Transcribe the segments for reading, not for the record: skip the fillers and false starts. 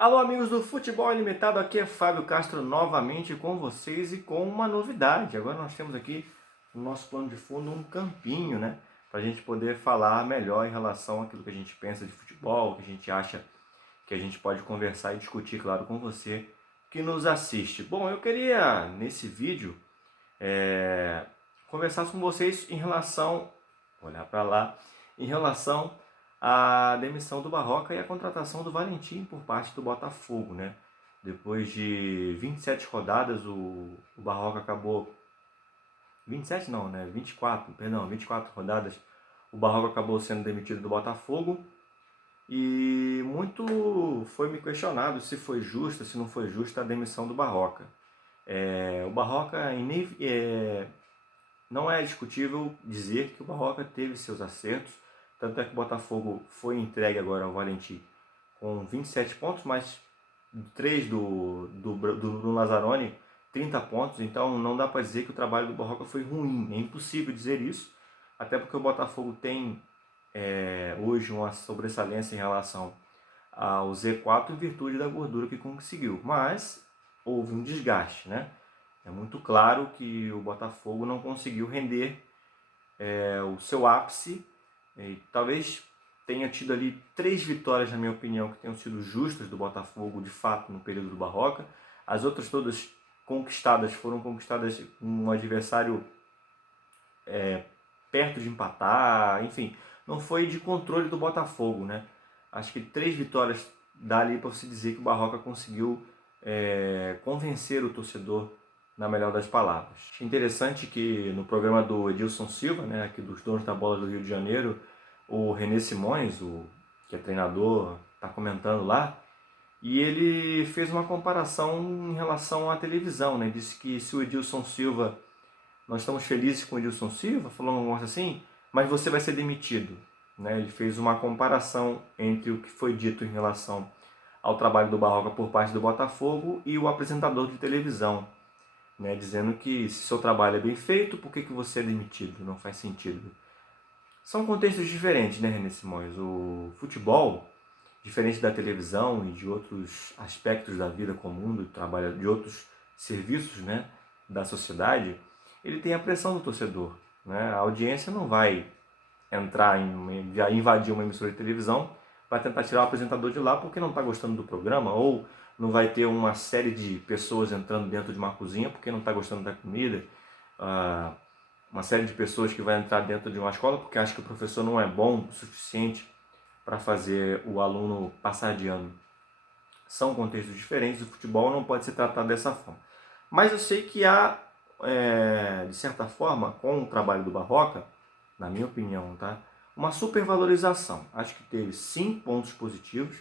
Alô, amigos do Futebol Ilimitado, aqui é Fábio Castro novamente com vocês e com uma novidade. Agora nós temos aqui no nosso plano de fundo um campinho, né? Para a gente poder falar melhor em relação àquilo que a gente pensa de futebol, que a gente acha que a gente pode conversar e discutir, claro, com você que nos assiste. Bom, eu queria nesse vídeo conversar com vocês em relação, olhar para lá, em relação à demissão do Barroca e a contratação do Valentim por parte do Botafogo, né? Depois de 27 rodadas, o Barroca acabou... 27 não, né? 24, perdão, 24 rodadas, o Barroca acabou sendo demitido do Botafogo e muito foi me questionado se foi justa, se não foi justa a demissão do Barroca. O Barroca não é discutível dizer que o Barroca teve seus acertos, tanto é que o Botafogo foi entregue agora ao Valentim com 27 pontos, mais 3 do Lazzaroni, 30 pontos, então não dá para dizer que o trabalho do Barroca foi ruim, é impossível dizer isso, até porque o Botafogo tem hoje uma sobressalência em relação ao Z4 em virtude da gordura que conseguiu, mas houve um desgaste, né? É muito claro que o Botafogo não conseguiu render o seu ápice. E talvez tenha tido ali 3 vitórias, na minha opinião, que tenham sido justas do Botafogo, de fato, no período do Barroca. As outras todas foram conquistadas com um adversário perto de empatar, enfim, não foi de controle do Botafogo, né? Acho que 3 vitórias dá ali para se dizer que o Barroca conseguiu convencer o torcedor na melhor das palavras. Achei interessante que no programa do Edilson Silva, né, aqui dos donos da bola do Rio de Janeiro, o René Simões, que é treinador, está comentando lá, e ele fez uma comparação em relação à televisão, né? Disse que se o Edilson Silva, nós estamos felizes com o Edilson Silva, falou um negócio assim, mas você vai ser demitido, né? Ele fez uma comparação entre o que foi dito em relação ao trabalho do Barroca por parte do Botafogo e o apresentador de televisão, né, dizendo que se seu trabalho é bem feito, por que você é demitido? Não faz sentido. São contextos diferentes, né, René Simões? O futebol, diferente da televisão e de outros aspectos da vida comum, do trabalho, de outros serviços, né, da sociedade, ele tem a pressão do torcedor, né? A audiência não vai invadir uma emissora de televisão, vai tentar tirar o apresentador de lá porque não está gostando do programa, ou não vai ter uma série de pessoas entrando dentro de uma cozinha porque não está gostando da comida, uma série de pessoas que vai entrar dentro de uma escola porque acha que o professor não é bom o suficiente para fazer o aluno passar de ano. São contextos diferentes, o futebol não pode ser tratado dessa forma. Mas eu sei que há, de certa forma, com o trabalho do Barroca, na minha opinião, tá, uma supervalorização. Acho que teve sim pontos positivos,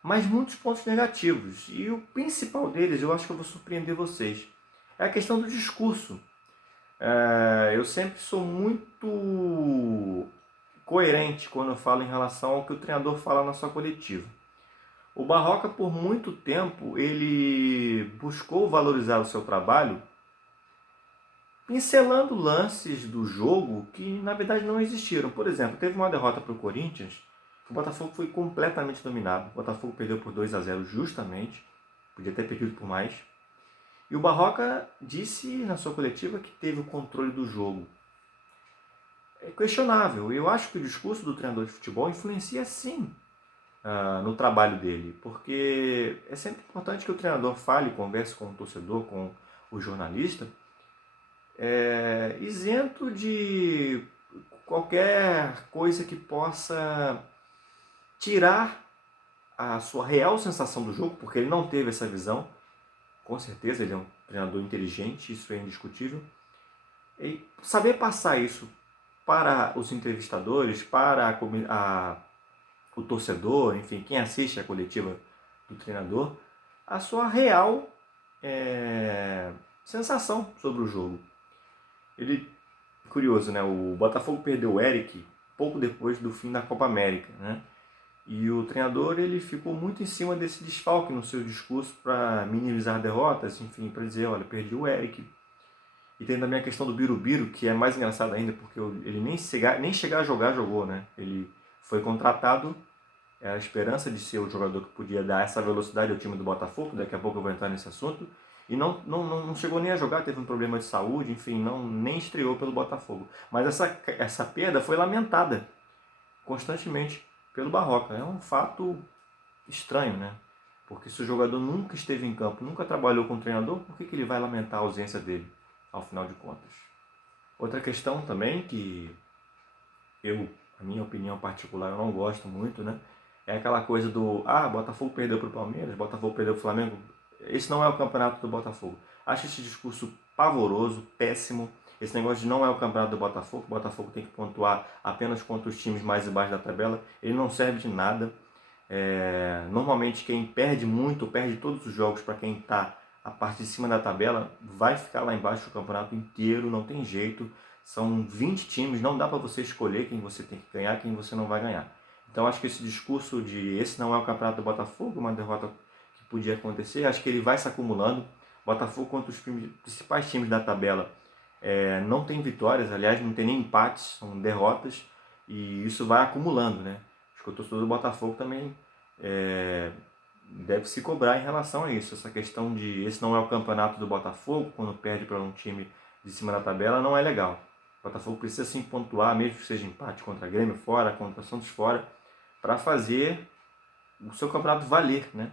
mas muitos pontos negativos. E o principal deles, eu acho que eu vou surpreender vocês, é a questão do discurso. Eu sempre sou muito coerente quando eu falo em relação ao que o treinador fala na sua coletiva. O Barroca, por muito tempo, ele buscou valorizar o seu trabalho pincelando lances do jogo que, na verdade, não existiram. Por exemplo, teve uma derrota para o Corinthians, que o Botafogo foi completamente dominado. O Botafogo perdeu por 2-0 justamente, podia ter perdido por mais. E o Barroca disse na sua coletiva que teve o controle do jogo. É questionável. Eu acho que o discurso do treinador de futebol influencia sim no trabalho dele, porque é sempre importante que o treinador fale, converse com o torcedor, com o jornalista, isento de qualquer coisa que possa tirar a sua real sensação do jogo, porque ele não teve essa visão. Com certeza ele é um treinador inteligente, isso é indiscutível. E saber passar isso para os entrevistadores, para o torcedor, enfim, quem assiste a coletiva do treinador, a sua real sensação sobre o jogo. Curioso, né? O Botafogo perdeu o Eric pouco depois do fim da Copa América, né? E o treinador ele ficou muito em cima desse desfalque no seu discurso para minimizar derrotas, enfim, para dizer, olha, perdi o Eric. E tem também a questão do Birubiru, que é mais engraçado ainda, porque ele nem chegar a jogar, jogou, né? Ele foi contratado era a esperança de ser o jogador que podia dar essa velocidade ao time do Botafogo, daqui a pouco eu vou entrar nesse assunto, e não chegou nem a jogar, teve um problema de saúde, enfim, nem estreou pelo Botafogo. Mas essa perda foi lamentada constantemente pelo Barroca. É um fato estranho, né? Porque se o jogador nunca esteve em campo, nunca trabalhou com o treinador, por que ele vai lamentar a ausência dele, ao final de contas? Outra questão também que a minha opinião particular, eu não gosto muito, né? É aquela coisa do, Botafogo perdeu para o Palmeiras, Botafogo perdeu para o Flamengo. Esse não é o campeonato do Botafogo. Acho esse discurso pavoroso, péssimo. Esse negócio de não é o campeonato do Botafogo, o Botafogo tem que pontuar apenas contra os times mais embaixo da tabela. Ele não serve de nada. Normalmente quem perde muito, perde todos os jogos para quem está a parte de cima da tabela, vai ficar lá embaixo o campeonato inteiro, não tem jeito. São 20 times, não dá para você escolher quem você tem que ganhar, quem você não vai ganhar. Então acho que esse discurso de esse não é o campeonato do Botafogo, uma derrota que podia acontecer, acho que ele vai se acumulando. Botafogo contra os principais times da tabela não tem vitórias, aliás não tem nem empates, são derrotas, e isso vai acumulando, né? Acho que o torcedor do Botafogo também deve se cobrar em relação a isso. Essa questão de esse não é o campeonato do Botafogo, quando perde para um time de cima da tabela, não é legal. O Botafogo precisa sim pontuar, mesmo que seja empate contra Grêmio fora, contra Santos fora, para fazer o seu campeonato valer, né?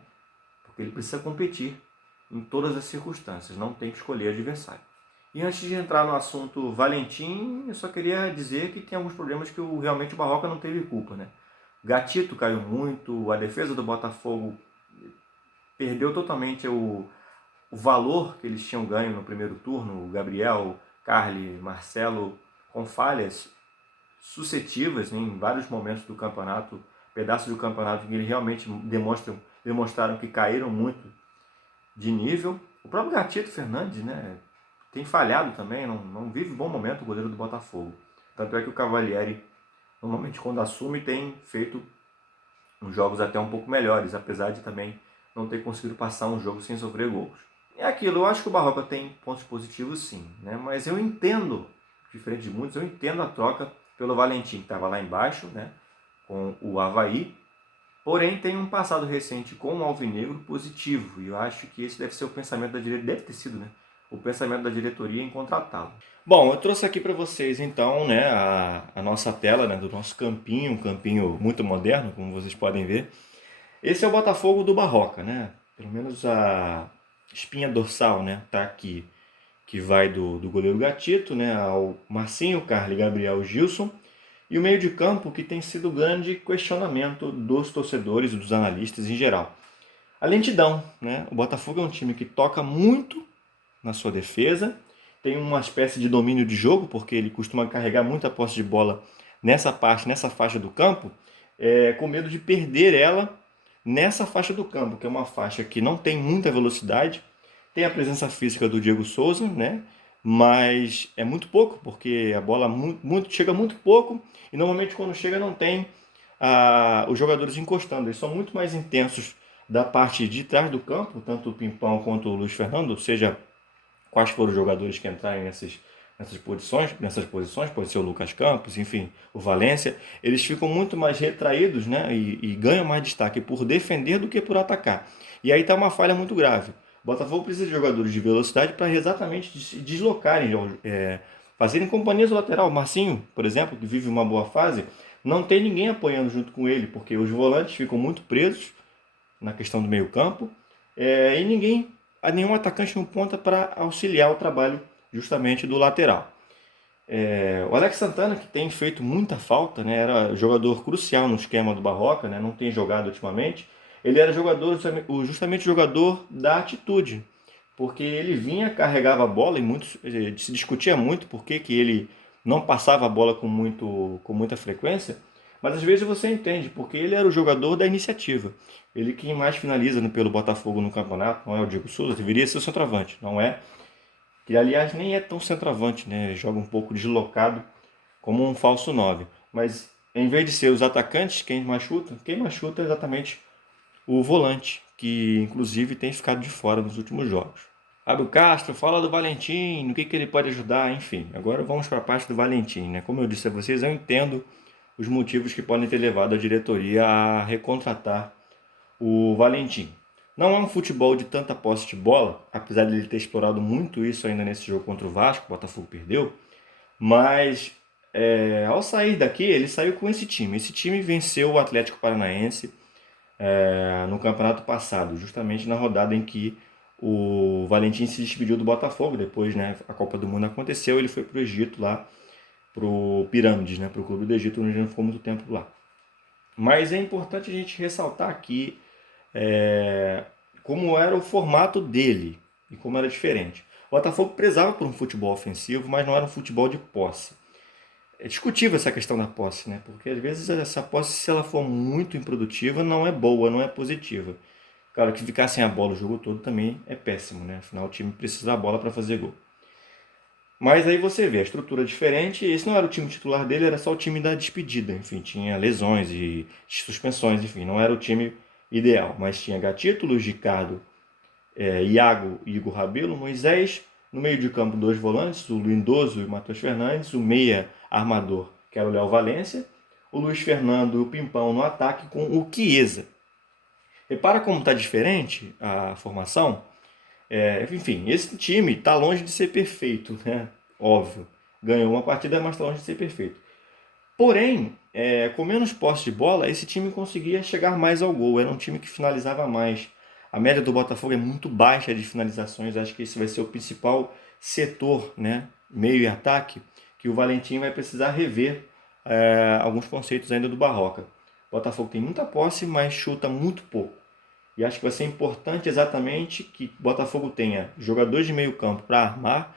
Porque ele precisa competir em todas as circunstâncias, não tem que escolher adversário. E antes de entrar no assunto Valentim, eu só queria dizer que tem alguns problemas que realmente o Barroca não teve culpa, né? Gatito caiu muito, a defesa do Botafogo perdeu totalmente o valor que eles tinham ganho no primeiro turno. O Gabriel, Carli, Marcelo, com falhas sucessivas, né, em vários momentos do campeonato, pedaços do campeonato que eles realmente demonstraram que caíram muito de nível. O próprio Gatito Fernandes, né, tem falhado também, não vive bom momento o goleiro do Botafogo. Tanto é que o Cavalieri, normalmente quando assume, tem feito uns jogos até um pouco melhores, apesar de também não ter conseguido passar um jogo sem sofrer gols. É aquilo, eu acho que o Barroca tem pontos positivos sim, né? Mas eu entendo, diferente de muitos, eu entendo a troca pelo Valentim, que estava lá embaixo, né, com o Avaí, porém tem um passado recente com o Alvinegro positivo, e eu acho que esse deve ser o pensamento da diretoria, deve ter sido, né, o pensamento da diretoria em contratá-lo. Bom, eu trouxe aqui para vocês então, né, a nossa tela, né, do nosso campinho, um campinho muito moderno, como vocês podem ver. Esse é o Botafogo do Barroca, né? Pelo menos a espinha dorsal, né, tá aqui, que vai do goleiro Gatito, né, ao Marcinho, Carli, Gabriel, Gilson, e o meio de campo que tem sido grande questionamento dos torcedores e dos analistas em geral. A lentidão, né? O Botafogo é um time que toca muito na sua defesa, tem uma espécie de domínio de jogo, porque ele costuma carregar muita posse de bola nessa faixa do campo, com medo de perder ela nessa faixa do campo, que é uma faixa que não tem muita velocidade, tem a presença física do Diego Souza, né? Mas é muito pouco, porque a bola chega muito pouco, e normalmente quando chega não tem os jogadores encostando, eles são muito mais intensos da parte de trás do campo, tanto o Pimpão quanto o Luiz Fernando, seja quais foram os jogadores que entrarem nessas posições, pode ser o Lucas Campos, enfim, o Valência, eles ficam muito mais retraídos, né, e ganham mais destaque por defender do que por atacar. E aí está uma falha muito grave. O Botafogo precisa de jogadores de velocidade para exatamente se deslocarem, fazerem companhias do lateral. O Marcinho, por exemplo, que vive uma boa fase, não tem ninguém apoiando junto com ele, porque os volantes ficam muito presos na questão do meio campo, e nenhum atacante no ponta para auxiliar o trabalho justamente do lateral. O Alex Santana, que tem feito muita falta, né, era jogador crucial no esquema do Barroca, né, não tem jogado ultimamente, ele era justamente jogador da atitude, porque ele vinha, carregava a bola e se discutia muito por que ele não passava a bola com muita frequência, mas às vezes você entende, porque ele era o jogador da iniciativa. Ele quem mais finaliza pelo Botafogo no campeonato, não é o Diego Souza, deveria ser o centroavante, não é? Que aliás nem é tão centroavante, né? Joga um pouco deslocado como um falso 9. Mas em vez de ser os atacantes, quem mais chuta é exatamente o volante, que inclusive tem ficado de fora nos últimos jogos. Fábio Castro fala do Valentim, no que ele pode ajudar, enfim. Agora vamos para a parte do Valentim, né? Como eu disse a vocês, eu entendo os motivos que podem ter levado a diretoria a recontratar o Valentim. Não é um futebol de tanta posse de bola, apesar de ele ter explorado muito isso ainda nesse jogo contra o Vasco, o Botafogo perdeu, mas ao sair daqui, ele saiu com esse time. Esse time venceu o Atlético Paranaense no campeonato passado, justamente na rodada em que o Valentim se despediu do Botafogo. Depois, né, a Copa do Mundo aconteceu, ele foi para o Egito lá, para o Pirâmides, né, para o clube do Egito, onde ele não ficou muito tempo lá. Mas é importante a gente ressaltar aqui como era o formato dele e como era diferente. O Botafogo prezava por um futebol ofensivo, mas não era um futebol de posse. É discutível essa questão da posse, né? Porque às vezes essa posse, se ela for muito improdutiva, não é boa, não é positiva. Claro que ficar sem a bola o jogo todo também é péssimo, né? Afinal, o time precisa da bola para fazer gol. Mas aí você vê a estrutura diferente. Esse não era o time titular dele, era só o time da despedida. Enfim, tinha lesões e suspensões, enfim, não era o time ideal. Mas tinha Gatito, Luiz Ricardo, Iago e Igor Rabelo, Moisés. No meio de campo, 2 volantes, o Lindoso e o Matheus Fernandes. O meia armador, que era o Léo Valência. O Luiz Fernando e o Pimpão no ataque com o Chiesa. Repara como está diferente a formação. Enfim, esse time está longe de ser perfeito, né? Óbvio. Ganhou uma partida, mas está longe de ser perfeito. Porém, com menos posse de bola, esse time conseguia chegar mais ao gol. Era um time que finalizava mais. A média do Botafogo é muito baixa de finalizações. Acho que esse vai ser o principal setor, né? Meio e ataque, que o Valentim vai precisar rever alguns conceitos ainda do Barroca. O Botafogo tem muita posse, mas chuta muito pouco. E acho que vai ser importante exatamente que o Botafogo tenha jogadores de meio campo para armar.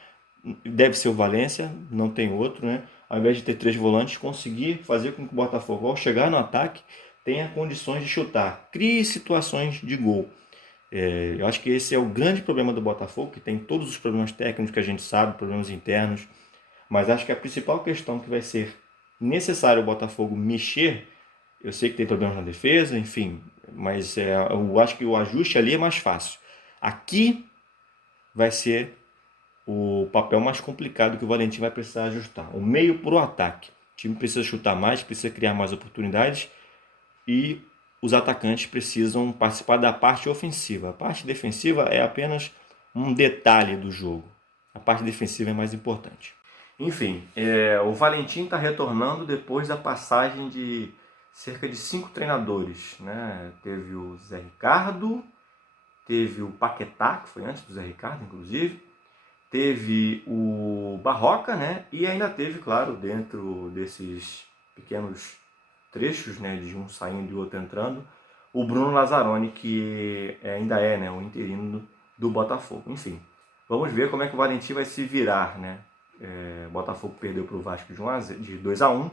Deve ser o Valência, não tem outro, né? Ao invés de ter 3 volantes, conseguir fazer com que o Botafogo, ao chegar no ataque, tenha condições de chutar, crie situações de gol. Eu acho que esse é o grande problema do Botafogo, que tem todos os problemas técnicos que a gente sabe, problemas internos, mas acho que a principal questão que vai ser necessário o Botafogo mexer, eu sei que tem problemas na defesa, enfim, mas eu acho que o ajuste ali é mais fácil. Aqui vai ser o papel mais complicado que o Valentim vai precisar ajustar. O meio para o ataque. O time precisa chutar mais, precisa criar mais oportunidades e os atacantes precisam participar da parte ofensiva. A parte defensiva é apenas um detalhe do jogo. A parte defensiva é mais importante. Enfim, o Valentim está retornando depois da passagem de cerca de 5 treinadores, né? Teve o Zé Ricardo, teve o Paquetá, que foi antes do Zé Ricardo, inclusive, teve o Barroca, né? E ainda teve, claro, dentro desses pequenos trechos, né, de um saindo e o outro entrando, o Bruno Lazzaroni, que ainda é, né, o interino do Botafogo. Enfim, vamos ver como é que o Valentim vai se virar, né? O Botafogo perdeu para o Vasco de 2-1,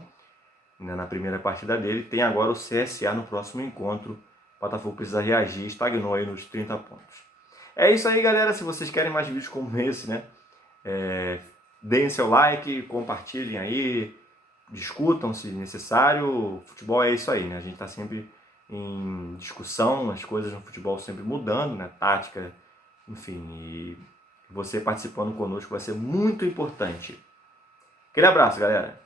né, na primeira partida dele. Tem agora o CSA no próximo encontro. O Botafogo precisa reagir, estagnou aí nos 30 pontos. É isso aí, galera. Se vocês querem mais vídeos como esse, né, deem seu like, compartilhem aí, discutam se necessário. Futebol é isso aí, né? A gente está sempre em discussão, as coisas no futebol sempre mudando, né? Tática, enfim. E você participando conosco vai ser muito importante. Aquele abraço, galera!